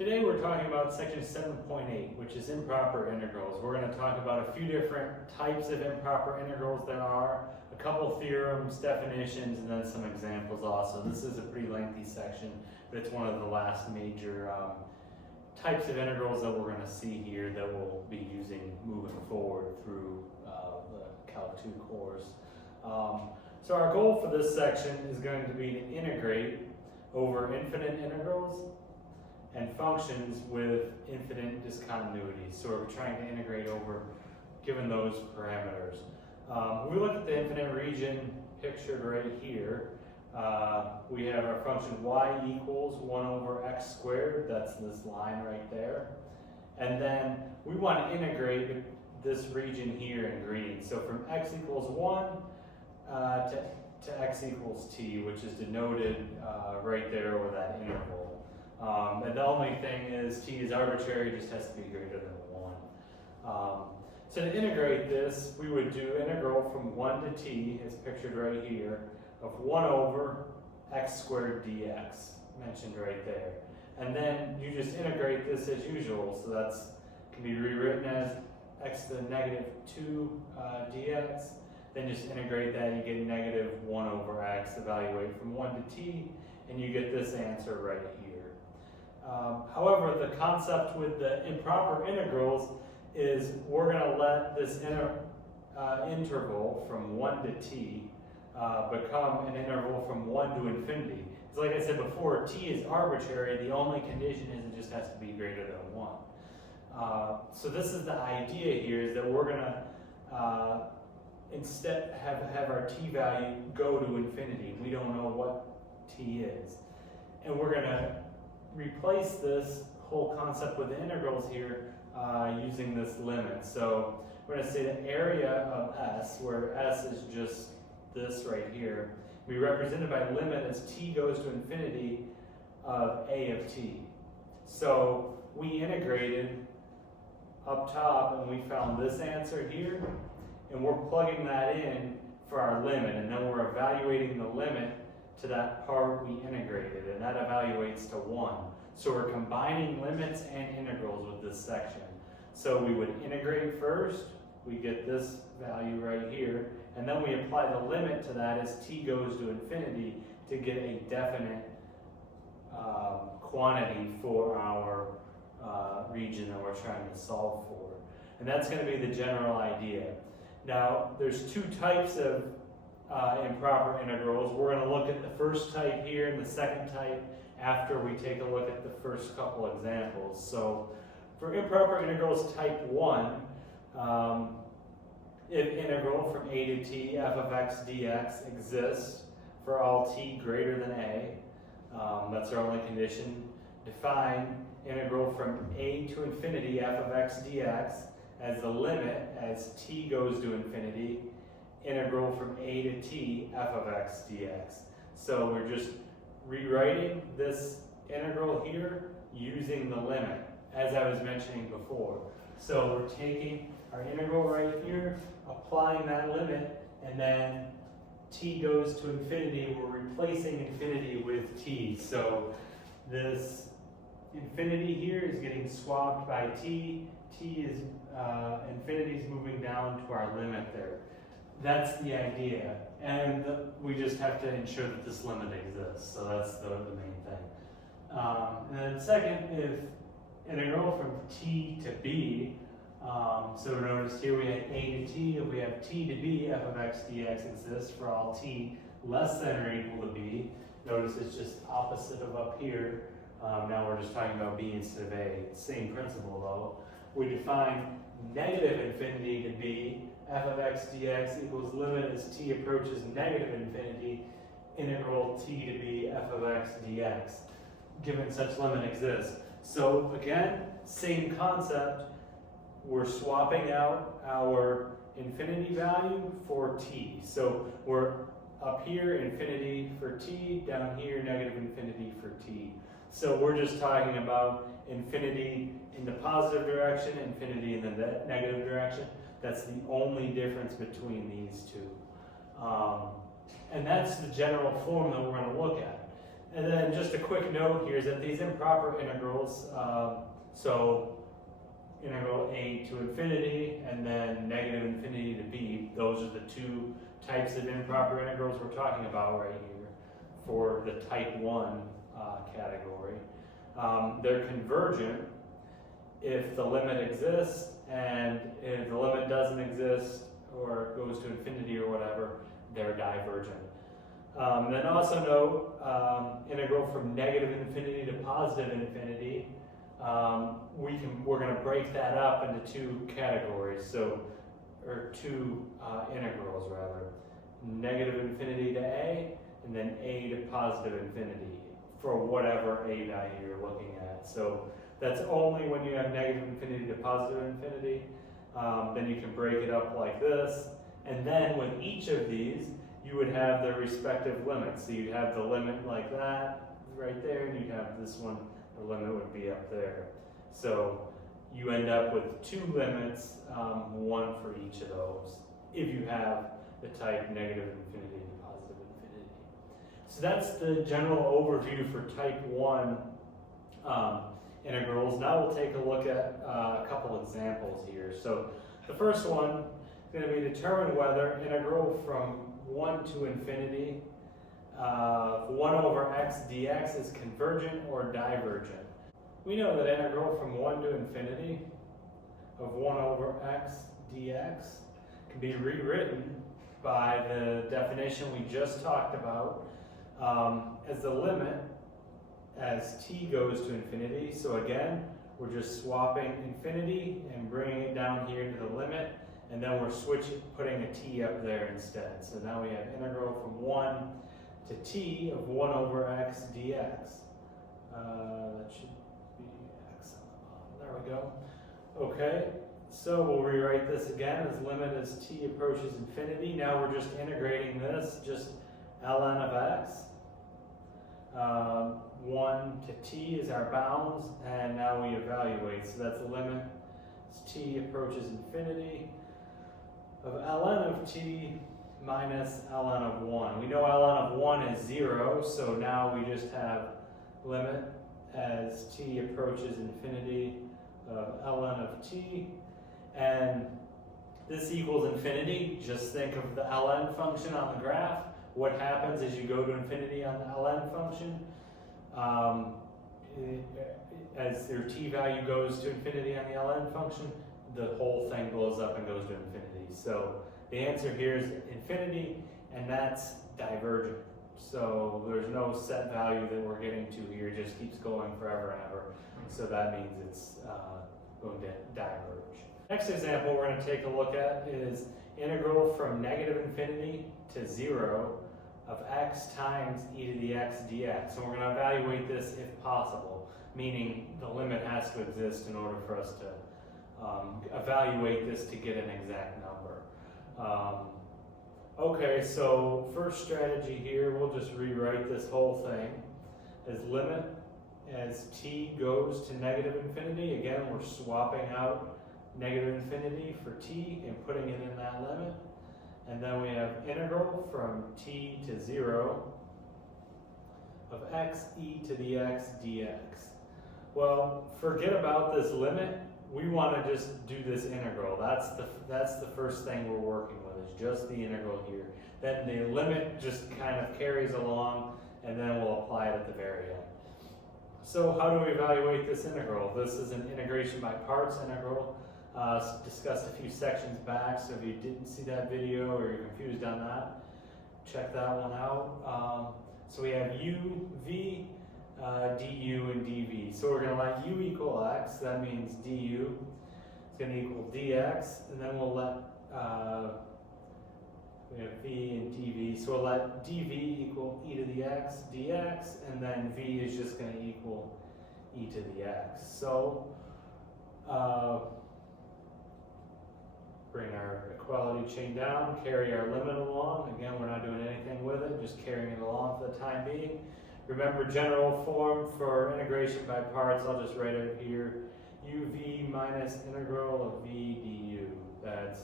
Today we're talking about section 7.8, which is improper integrals. We're going to talk about a few different types of improper integrals there are, a couple theorems, definitions, and then some examples also. This is a pretty lengthy section, but it's one of the last major types of integrals that we're going to see here that we'll be using moving forward through the Calc 2 course. So our goal for this section is going to be to integrate over infinite integrals and functions with infinite discontinuities. So we're trying to integrate over given those parameters. When we look at the infinite region pictured right here, we have our function y equals 1 over x squared. That's this line right there. And then we want to integrate this region here in green. So from x equals 1 to x equals t, which is denoted right there with that interval. And the only thing is t is arbitrary, just has to be greater than 1. So to integrate this, we would do integral from 1 to t, as pictured right here, of 1 over x squared dx, mentioned right there. And then you just integrate this as usual, so that's can be rewritten as x to the negative 2 dx. Then just integrate that, you get negative 1 over x, evaluate from 1 to t, and you get this answer right here. However, the concept with the improper integrals is we're going to let this interval from 1 to t become an interval from 1 to infinity. It's like I said before, t is arbitrary. The only condition is it just has to be greater than 1. So this is the idea here, is that we're going to instead have our t value go to infinity. We don't know what t is. And we're going to replace this whole concept with the integrals here using this limit. So we're going to say the area of S, where S is just this right here, we represented by limit as t goes to infinity of a of t. So we integrated up top and we found this answer here, and we're plugging that in for our limit, and then we're evaluating the limit to that part we integrated, and that evaluates to 1. So we're combining limits and integrals with this section. So we would integrate first, we get this value right here, and then we apply the limit to that as t goes to infinity to get a definite quantity for our region that we're trying to solve for. And that's going to be the general idea. Now, there's two types of improper integrals. We're going to look at the first type here and the second type after we take a look at the first couple examples. So for improper integrals type 1, if integral from a to t f of x dx exists for all t greater than a, that's our only condition, define integral from a to infinity f of x dx as the limit as t goes to infinity, integral from a to t f of x dx. So we're just rewriting this integral here using the limit, as I was mentioning before. So we're taking our integral right here, applying that limit, and then t goes to infinity, we're replacing infinity with t. So this infinity here is getting swapped by t. T is infinity is moving down to our limit there. That's the idea, and we just have to ensure that this limit exists. So that's the main thing. And then second, if integral from t to b, so notice here we have a to t. If we have t to b, f of x dx exists for all t less than or equal to b. Notice it's just opposite of up here. Now we're just talking about b instead of a. Same principle though. We define negative infinity to b, f of x dx equals limit as t approaches negative infinity, integral t to b f of x dx, given such limit exists. So again, same concept. We're swapping out our infinity value for t. So we're up here, infinity for t, down here, negative infinity for t. So we're just talking about infinity in the positive direction, infinity in the negative direction. That's the only difference between these two. And that's the general form that we're going to look at. And then just a quick note here is that these improper integrals, so integral a to infinity and then negative infinity to b, those are the two types of improper integrals we're talking about right here for the type 1 category. They're convergent if the limit exists, and if the limit doesn't exist or goes to infinity or whatever, they're divergent. Then also note integral from negative infinity to positive infinity. We're going to break that up into two categories, or two integrals rather. Negative infinity to a, and then a to positive infinity for whatever a value you're looking at. So that's only when you have negative infinity to positive infinity. Then you can break it up like this. And then with each of these, you would have their respective limits. So you'd have the limit like that right there, and you'd have this one, the limit would be up there. So you end up with two limits, one for each of those, if you have the type negative infinity to positive infinity. So that's the general overview for type 1 integrals. Now we'll take a look at a couple examples here. So the first one is going to be determine whether integral from 1 to infinity 1 over x dx is convergent or divergent. We know that integral from 1 to infinity of 1 over x dx can be rewritten by the definition we just talked about as the limit as t goes to infinity. So again, we're just swapping infinity and bringing it down here to the limit, and then we're putting a t up there instead. So now we have integral from 1 to t of 1 over x dx. That should be x. There we go. Okay, so we'll rewrite this again as limit as t approaches infinity. Now we're just integrating this, just ln of x. 1 to t is our bounds, and now we evaluate. So that's the limit as t approaches infinity of ln of t minus ln of 1. We know ln of 1 is 0, so now we just have limit as t approaches infinity of ln of t, and this equals infinity. Just think of the ln function on the graph. What happens as you go to infinity on the ln function? As your t value goes to infinity on the ln function, the whole thing blows up and goes to infinity. So the answer here is infinity, and that's divergent. So there's no set value that we're getting to here, it just keeps going forever and ever. So that means it's going to diverge. Next example we're going to take a look at is integral from negative infinity to 0 of x times e to the x dx. So we're going to evaluate this if possible, meaning the limit has to exist in order for us to evaluate this to get an exact number. Okay, so first strategy here, we'll just rewrite this whole thing as limit as t goes to negative infinity. Again, we're swapping out negative infinity for t and putting it in that limit. And then we have integral from t to 0 of x e to the x dx. Well, forget about this limit. We want to just do this integral. That's the first thing we're working with, is just the integral here. Then the limit just kind of carries along, and then we'll apply it at the very end. So how do we evaluate this integral? This is an integration by parts integral. Discussed a few sections back, so if you didn't see that video or you're confused on that, check that one out. So we have u, v, du, and dv. So we're going to let u equal x, that means du is going to equal dx, and then we'll let, we have v and dv, so we'll let dv equal e to the x dx, and then v is just going to equal e to the x. So, bring our equality chain down, carry our limit along. Again, we're not doing anything with it, just carrying it along for the time being. Remember, general form for integration by parts, I'll just write it here. uv minus integral of v du. That's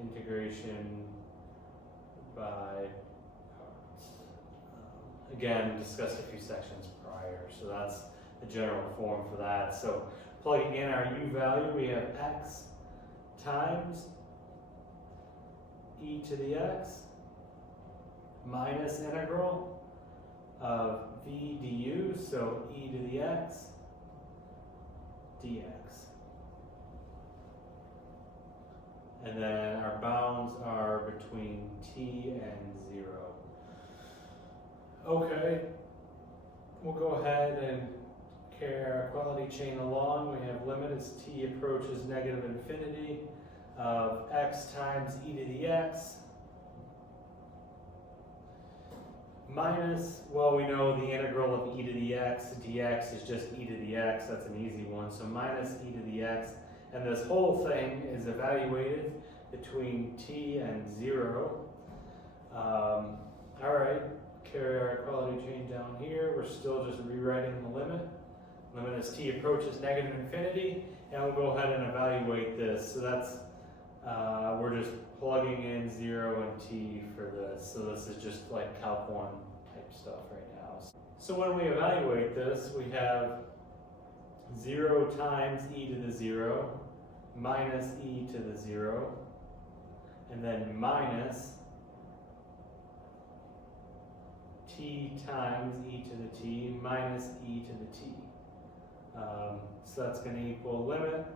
integration by parts. again, discussed a few sections prior. So that's the general form for that. So plugging in our u value, we have x times e to the x minus integral of v du, so e to the x dx. And then our bounds are between t and 0. Okay, we'll go ahead and carry our equality chain along. We have limit as t approaches negative infinity of x times e to the x minus, well, we know the integral of e to the x dx is just e to the x. That's an easy one. So minus e to the x. And this whole thing is evaluated between t and 0. All right, carry our equality chain down here. We're still just rewriting the limit. Limit as t approaches negative infinity, and we'll go ahead and evaluate this. So that's, we're just plugging in 0 and t for this. So this is just like Calc 1 type stuff right now. So when we evaluate this, we have 0 times e to the 0 minus e to the 0, and then minus t times e to the t minus e to the t. So that's going to equal limit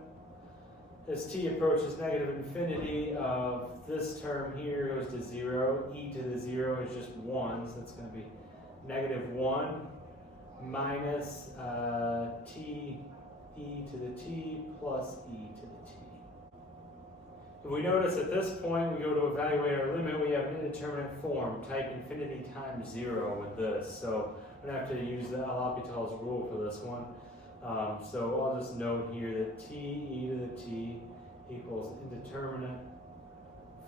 as t approaches negative infinity of this term here goes to 0. E to the 0 is just 1, so it's going to be negative 1 minus t e to the t plus e to the t. If we notice at this point, we go to evaluate our limit, we have an indeterminate form, type infinity times 0 with this. So I'm going to have to use the L'Hopital's rule for this one. So I'll just note here that t e to the t equals indeterminate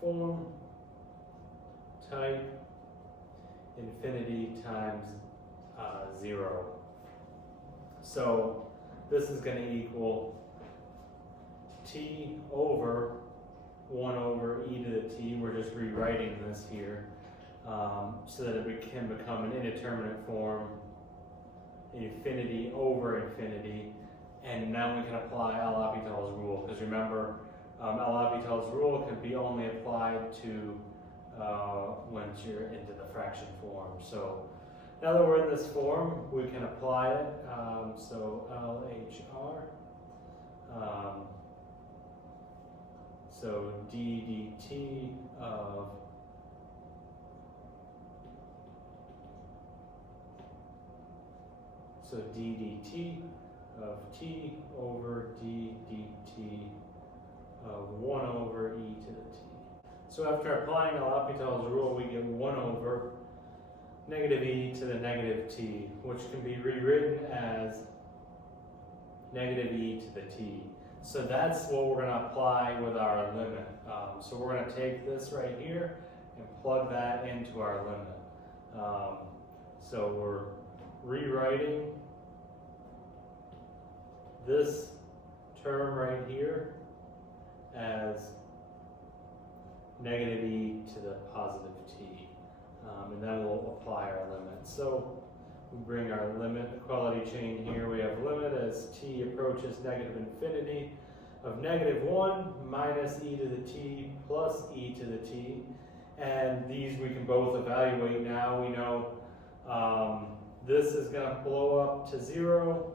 form, type infinity times 0. So this is going to equal t over 1 over e to the t. We're just rewriting this here so that it can become an indeterminate form, infinity over infinity, and now we can apply L'Hopital's rule, because remember, L'Hopital's rule can be only applied to once you're into the fraction form. So now that we're in this form, we can apply it. So LHR. So d dt of d dt of t over d dt of 1 over e to the t. So after applying L'Hopital's rule, we get 1 over negative e to the negative t, which can be rewritten as negative e to the t. So that's what we're going to apply with our limit. So we're going to take this right here and plug that into our limit. So we're rewriting this term right here as negative e to the positive t. And then we'll apply our limit. So we bring our limit equality chain here. We have limit as t approaches negative infinity of negative 1 minus e to the t plus e to the t. And these we can both evaluate now. We know this is going to blow up to 0,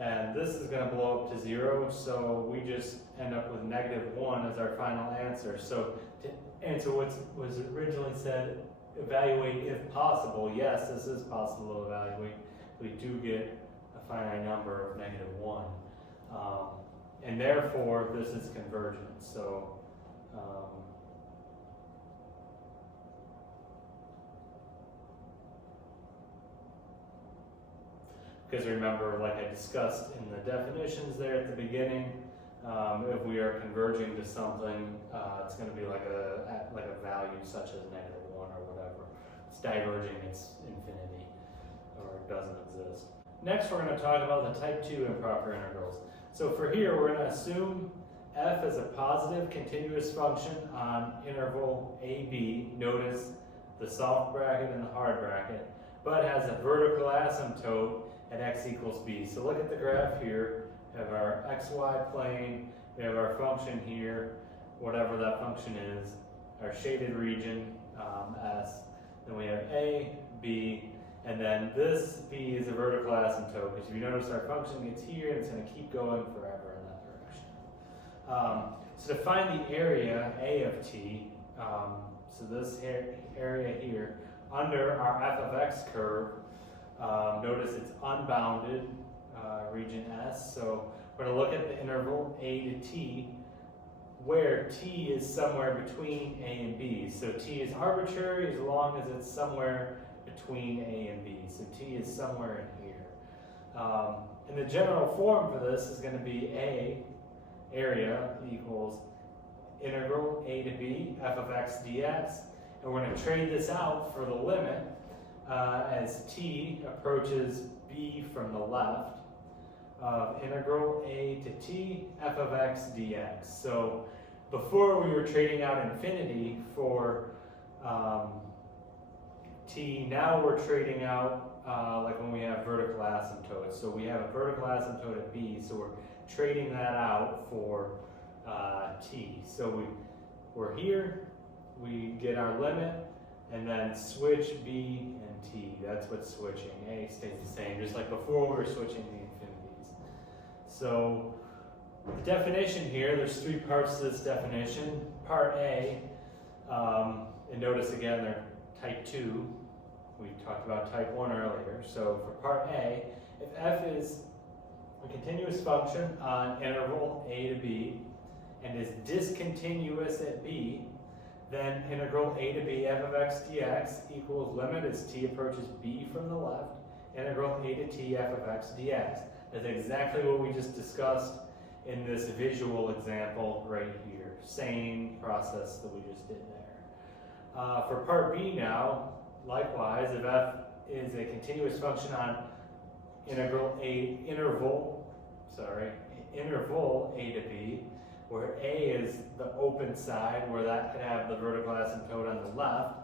and this is going to blow up to 0. So we just end up with negative 1 as our final answer. So to answer what was originally said, evaluate if possible. Yes, this is possible to evaluate. We do get a finite number of negative 1. And therefore, this is convergent. So, because remember, like I discussed in the definitions there at the beginning, if we are converging to something, it's going to be like a value such as negative 1 or whatever. It's diverging, it's infinity, or it doesn't exist. Next, we're going to talk about the type 2 improper integrals. So for here, we're going to assume f is a positive continuous function on interval AB. Notice the soft bracket and the hard bracket. but has a vertical asymptote at x equals b. So look at the graph here. We have our xy plane, we have our function here, whatever that function is, our shaded region, S. Then we have A, B, and then this B is a vertical asymptote, because if you notice our function gets here and it's going to keep going forever in that direction. So to find the area A of t, so this area here, under our f of x curve, notice it's unbounded, region S, so we're going to look at the interval A to t, where t is somewhere between A and B. So t is arbitrary as long as it's somewhere between A and B. So t is somewhere in here. And the general form for this is going to be A, area, equals integral A to B, f of x dx. And we're going to trade this out for the limit as t approaches b from the left of integral A to t, f of x dx. So before we were trading out infinity for t, now we're trading out like when we have vertical asymptotes. So we have a vertical asymptote at b, so we're trading that out for t. So we're here, we get our limit, and then switch b and t. That's what's switching. A stays the same, just like before we were switching the infinities. So the definition here, there's three parts to this definition. Part A, and notice again they're type 2. We talked about type 1 earlier. So for part A, if f is a continuous function on interval A to B and is discontinuous at B, then integral A to B f of x dx equals limit as t approaches b from the left, integral A to t f of x dx. That's exactly what we just discussed in this visual example right here. Same process that we just did there. For part B now, likewise, if f is a continuous function on interval A to B, where A is the open side, where that could have the vertical asymptote on the left,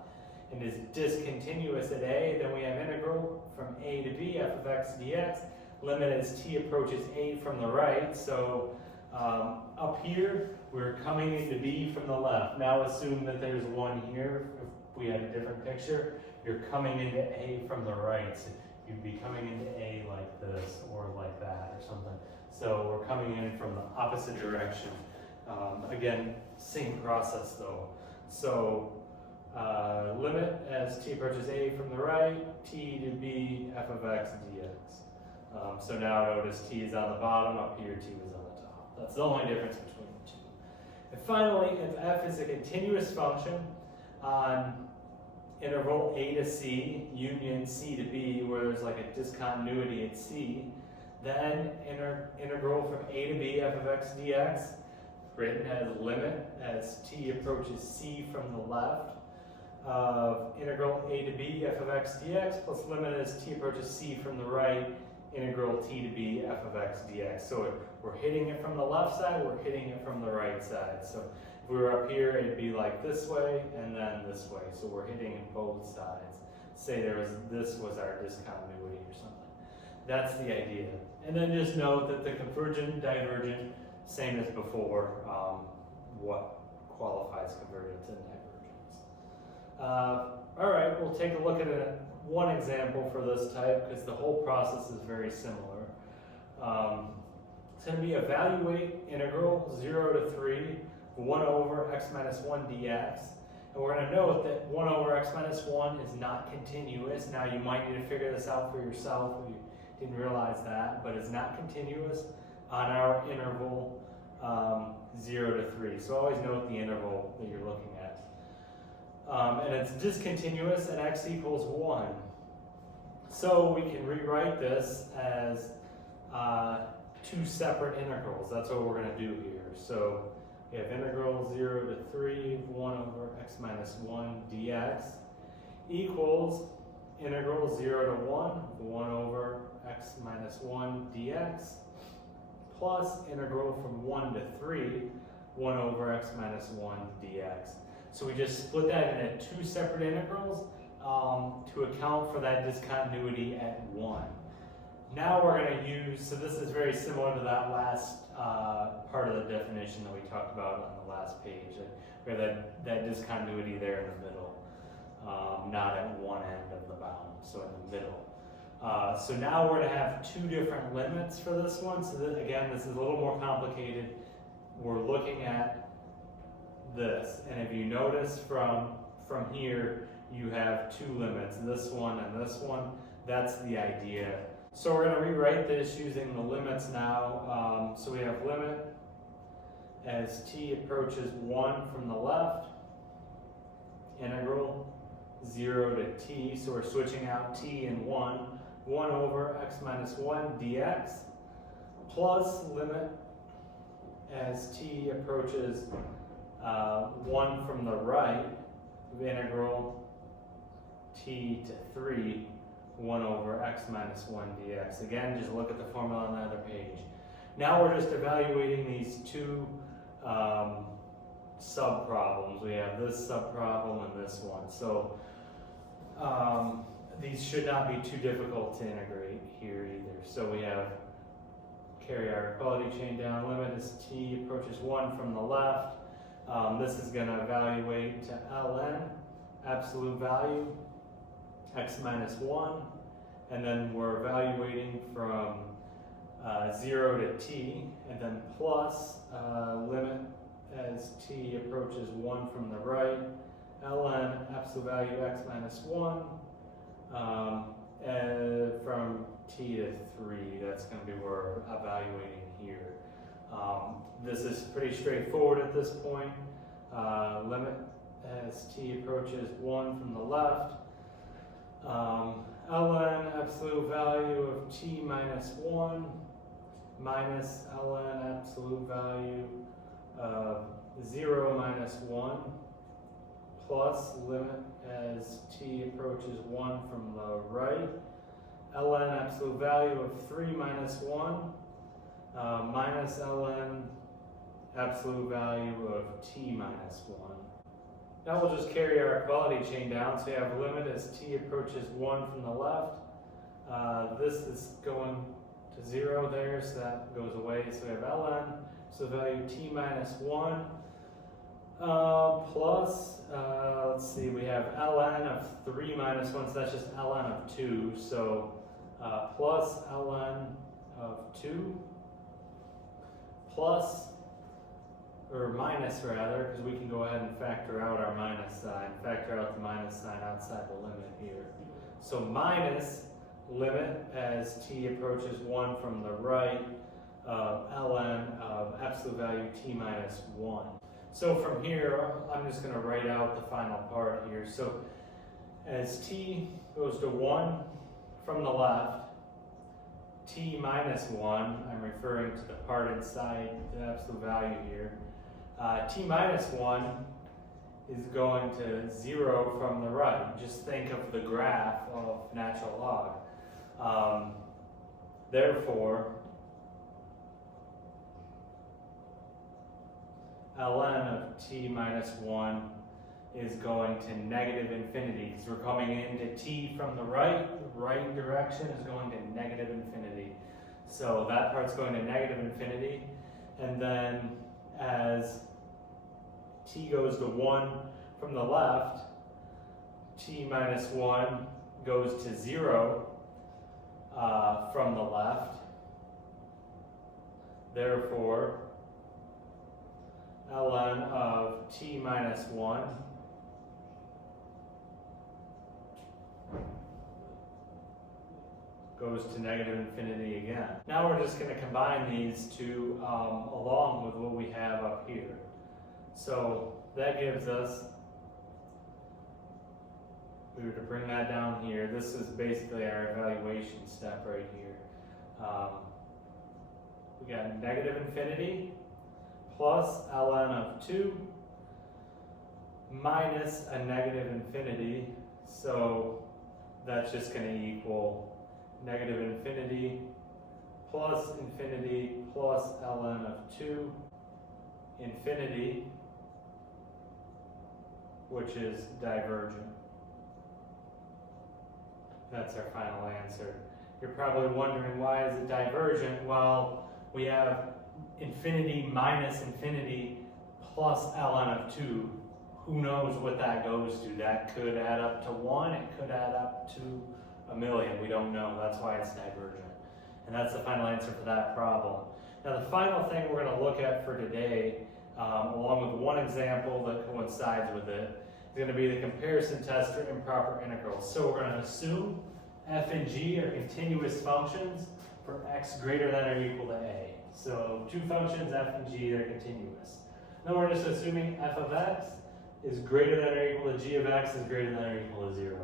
and is discontinuous at A, then we have integral from A to B, f of x dx, limit as t approaches A from the right. So up here, we're coming into B from the left. Now assume that there's one here. If we had a different picture, you're coming into A from the right. So you'd be coming into A like this, or like that, or something. So we're coming in from the opposite direction. Again, same process though. So limit as t approaches A from the right, t to b, f of x dx. So now notice t is on the bottom, up here t was on the top. That's the only difference between the two. And finally, if f is a continuous function on interval A to C, union C to B, where there's like a discontinuity at C, then integral from A to B f of x dx, written as limit as t approaches C from the left, of integral A to B f of x dx plus limit as t approaches C from the right, integral t to b f of x dx. So we're hitting it from the left side, we're hitting it from the right side. So if we were up here, it'd be like this way and then this way. So we're hitting both sides. Say this was our discontinuity or something. That's the idea. And then just note that the convergent, divergent, same as before, what qualifies convergence and divergence. All right, we'll take a look at one example for this type because the whole process is very similar. It's going to be evaluate integral 0 to 3, 1 over x minus 1 dx. And we're going to note that 1 over x minus 1 is not continuous. Now you might need to figure this out for yourself if you didn't realize that, but it's not continuous on our interval 0 to 3. So always note the interval that you're looking at. And it's discontinuous at x equals 1. So we can rewrite this as two separate integrals. That's what we're going to do here. So we have integral 0 to 3, 1 over x minus 1 dx equals integral 0 to 1, 1 over x minus 1 dx plus integral from 1 to 3, 1 over x minus 1 dx. So we just split that into two separate integrals. to account for that discontinuity at 1. Now we're going to use, so this is very similar to that last part of the definition that we talked about on the last page, where that discontinuity there in the middle, not at one end of the bound, so in the middle. So now we're going to have two different limits for this one. So that, again, this is a little more complicated. We're looking at this, and if you notice from here, you have two limits, this one and this one. That's the idea. So we're going to rewrite this using the limits now. So we have limit as t approaches 1 from the left, integral 0 to t. So we're switching out t and 1 over x minus 1 dx, plus limit as t approaches 1 from the right, integral t to 3, 1 over x minus 1 dx. Again, just look at the formula on the other page. Now we're just evaluating these two sub-problems. We have this sub-problem and this one. So these should not be too difficult to integrate here either. So we have, carry our equality chain down, limit as t approaches 1 from the left. This is going to evaluate to ln, absolute value, x minus 1, and then we're evaluating from 0 to t, and then plus limit as t approaches 1 from the right, ln absolute value x minus 1, and from t to 3. That's going to be what we're evaluating here. This is pretty straightforward at this point. Limit as t approaches 1 from the left, ln absolute value of t minus 1 minus ln absolute value of 0 minus 1 plus limit as t approaches 1 from the right, ln absolute value of 3 minus 1 minus ln absolute value of t minus 1. Now we'll just carry our equality chain down. So we have limit as t approaches 1 from the left. This is going to 0 there, so that goes away. So we have ln, so value t minus 1 plus, let's see, we have ln of 3 minus 1, so that's just ln of 2. So plus ln of 2 plus, or minus rather, because we can go ahead and factor out our minus sign, factor out the minus sign outside the limit here. So minus limit as t approaches 1 from the right of ln of absolute value t minus 1. So from here, I'm just going to write out the final part here. So as t goes to 1 from the left, t minus 1, I'm referring to the part inside the absolute value here, t minus 1 is going to 0 from the right. Just think of the graph of natural log. Therefore, ln of t minus 1 is going to negative infinity, because we're coming into t from the right direction is going to negative infinity. So that part's going to negative infinity, and then as t goes to 1 from the left, t minus 1 goes to 0 from the left. Therefore, ln of t minus 1 goes to negative infinity again. Now we're just going to combine these two along with what we have up here. So that gives us, we were to bring that down here, this is basically our evaluation step right here. We got negative infinity plus ln of 2 minus a negative infinity, so that's just going to equal negative infinity plus ln of 2 infinity, which is divergent. That's our final answer. You're probably wondering, why is it divergent? Well, we have infinity minus infinity plus ln of 2. Who knows what that goes to? That could add up to 1, it could add up to 1,000,000. We don't know. That's why it's divergent. And that's the final answer for that problem. Now, the final thing we're going to look at for today, along with one example that coincides with it, is going to be the comparison test for improper integrals. So we're going to assume f and g are continuous functions for x greater than or equal to a. So two functions, f and g, they're continuous. Then we're just assuming f of x is greater than or equal to g of x is greater than or equal to 0.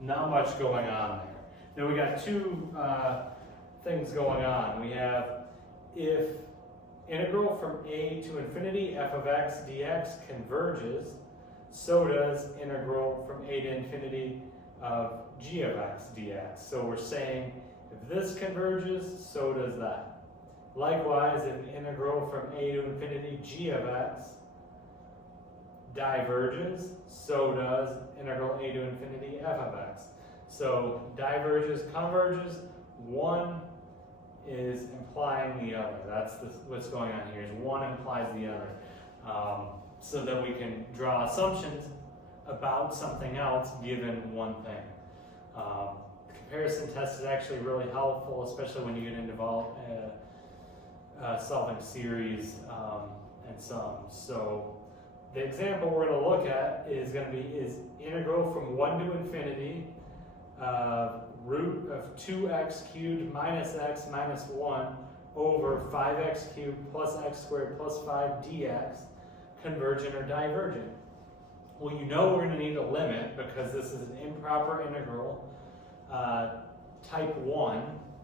Not much going on there. Then we got two things going on. We have, if integral from a to infinity f of x dx converges, so does integral from a to infinity of g of x dx. So we're saying if this converges, so does that. Likewise, if integral from a to infinity g of x diverges, so does integral a to infinity f of x. So diverges, converges, one is implying the other. That's what's going on here, is one implies the other. So that we can draw assumptions about something else given one thing. The comparison test is actually really helpful, especially when you get into solving series and sums. So the example we're going to look at is integral from 1 to infinity root of 2x cubed minus x minus 1 over 5x cubed plus x squared plus 5 dx, convergent or divergent. Well, you know we're going to need a limit because this is an improper integral, type 1.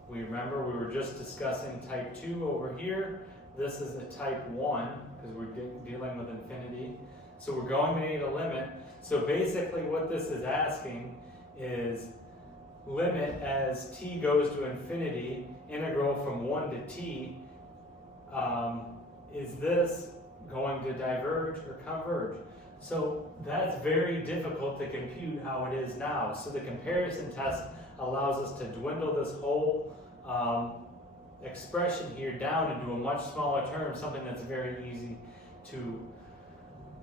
We remember we were just discussing type 2 over here. This is a type 1 because we're dealing with infinity. So we're going to need a limit. So basically what this is asking is limit as t goes to infinity, integral from 1 to t, is this going to diverge or converge? So that's very difficult to compute how it is now. So the comparison test allows us to dwindle this whole expression here down into a much smaller term, something that's very easy to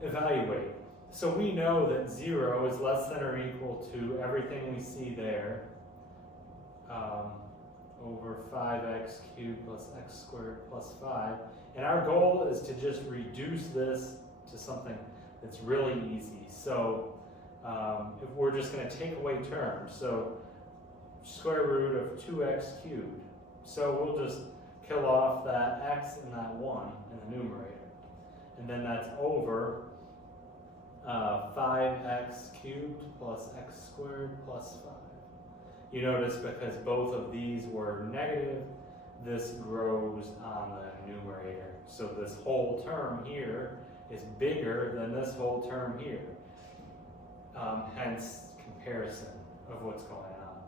evaluate. So we know that 0 is less than or equal to everything we see there, over 5x cubed plus x squared plus 5. And our goal is to just reduce this to something that's really easy. So if we're just going to take away terms, so square root of 2x cubed. So we'll just kill off that x and that 1 in the numerator. And then that's over 5x cubed plus x squared plus 5. You notice because both of these were negative, this grows on the numerator. So this whole term here is bigger than this whole term here. Hence comparison of what's going on.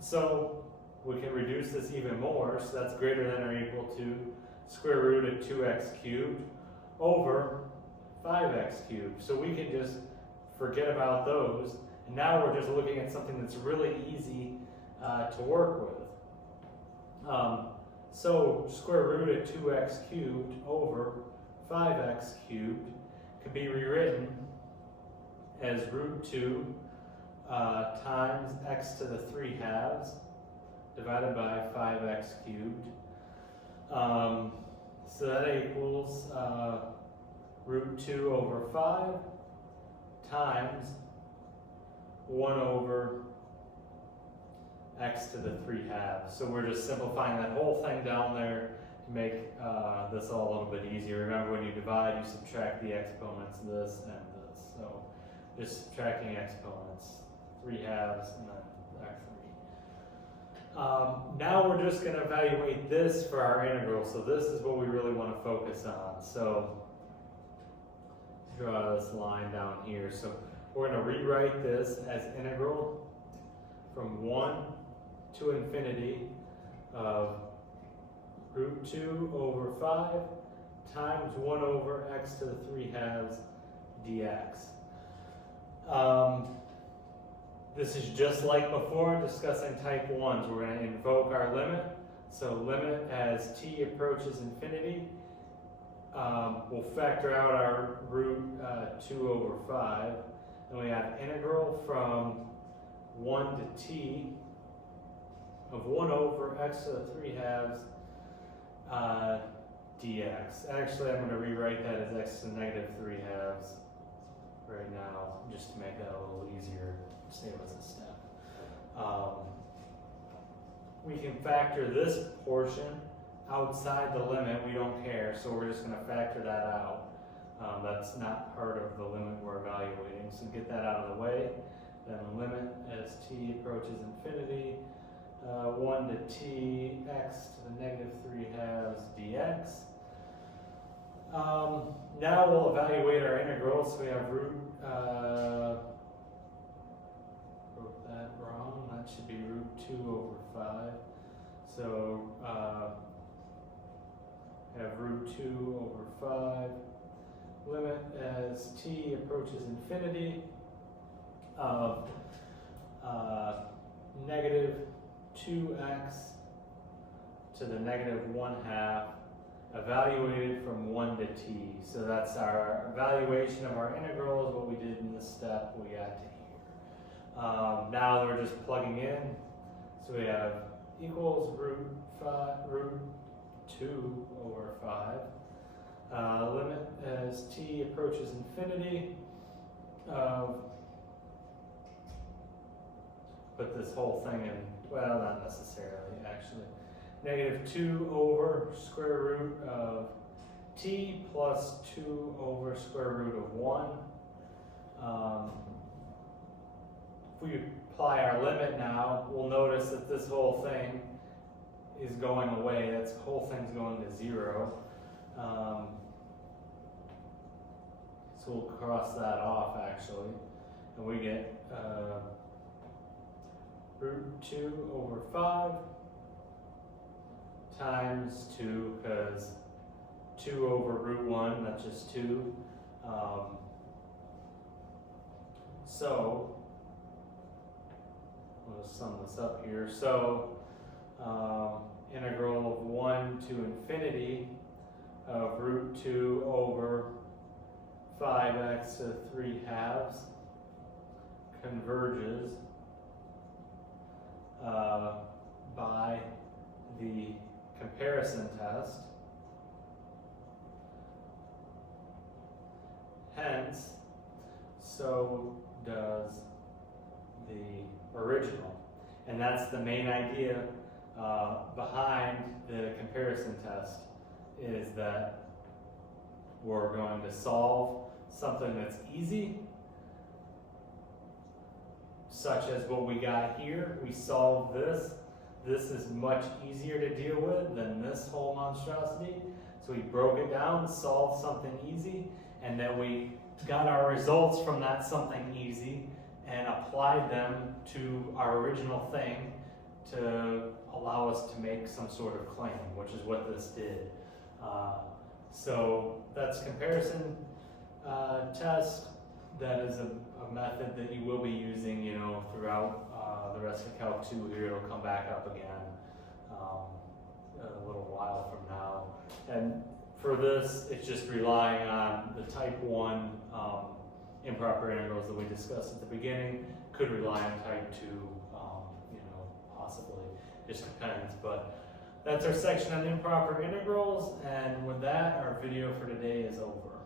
So we can reduce this even more, so that's greater than or equal to square root of 2x cubed over 5x cubed. So we can just forget about those, and now we're just looking at something that's really easy to work with. So square root of 2x cubed over 5x cubed could be rewritten as root 2 times x to the 3 halves divided by 5x cubed. So that equals root 2 over 5 times 1 over x to the 3 halves. So we're just simplifying that whole thing down there to make this all a little bit easier. Remember, when you divide, you subtract the exponents, this and this. So just subtracting exponents, 3 halves and then x 3. Now we're just going to evaluate this for our integral. So this is what we really want to focus on. So draw this line down here. So we're going to rewrite this as integral from 1 to infinity of root 2 over 5 times 1 over x to the 3 halves dx. This is just like before, discussing type 1s. We're going to invoke our limit. So limit as t approaches infinity. We'll factor out our root 2 over 5. And we have integral from 1 to t of 1 over x to the 3 halves dx. Actually, I'm going to rewrite that as x to the negative 3 halves right now, just to make that a little easier. Stay with the step. We can factor this portion outside the limit. We don't care, so we're just going to factor that out. That's not part of the limit we're evaluating. So get that out of the way. Then limit as t approaches infinity, 1 to t x to the negative 3 halves dx. Now we'll evaluate our integrals. So we have root, wrote that wrong, that should be root 2 over 5. So have root 2 over 5, limit as t approaches infinity of negative 2x to the negative 1 half, evaluated from 1 to t. So that's our evaluation of our integral, is what we did in this step. We got to here. Now we're just plugging in. So we have equals root 2 over 5. Limit as t approaches infinity of, put this whole thing in, well, not necessarily, actually. Negative 2 over square root of t plus 2 over square root of 1. If we apply our limit now, we'll notice that this whole thing is going away. This whole thing's going to 0. So we'll cross that off, actually. And we get root 2 over 5 times 2, because 2 over root 1, that's just 2. So, we'll sum this up here. So, integral of 1 to infinity of root 2 over 5x to 3 halves converges by the comparison test. Hence, so does the original. And that's the main idea behind the comparison test, is that we're going to solve something that's easy, such as what we got here. We solved this. This is much easier to deal with than this whole monstrosity. So we broke it down, solved something easy, and then we got our results from that something easy and applied them to our original thing to allow us to make some sort of claim, which is what this did. So that's comparison test. That is a method that you will be using, throughout the rest of Calc 2 here. It'll come back up again a little while from now. And for this, it's just relying on the type 1 improper integrals that we discussed at the beginning. Could rely on type 2, possibly. Just depends. But that's our section on improper integrals. And with that, our video for today is over.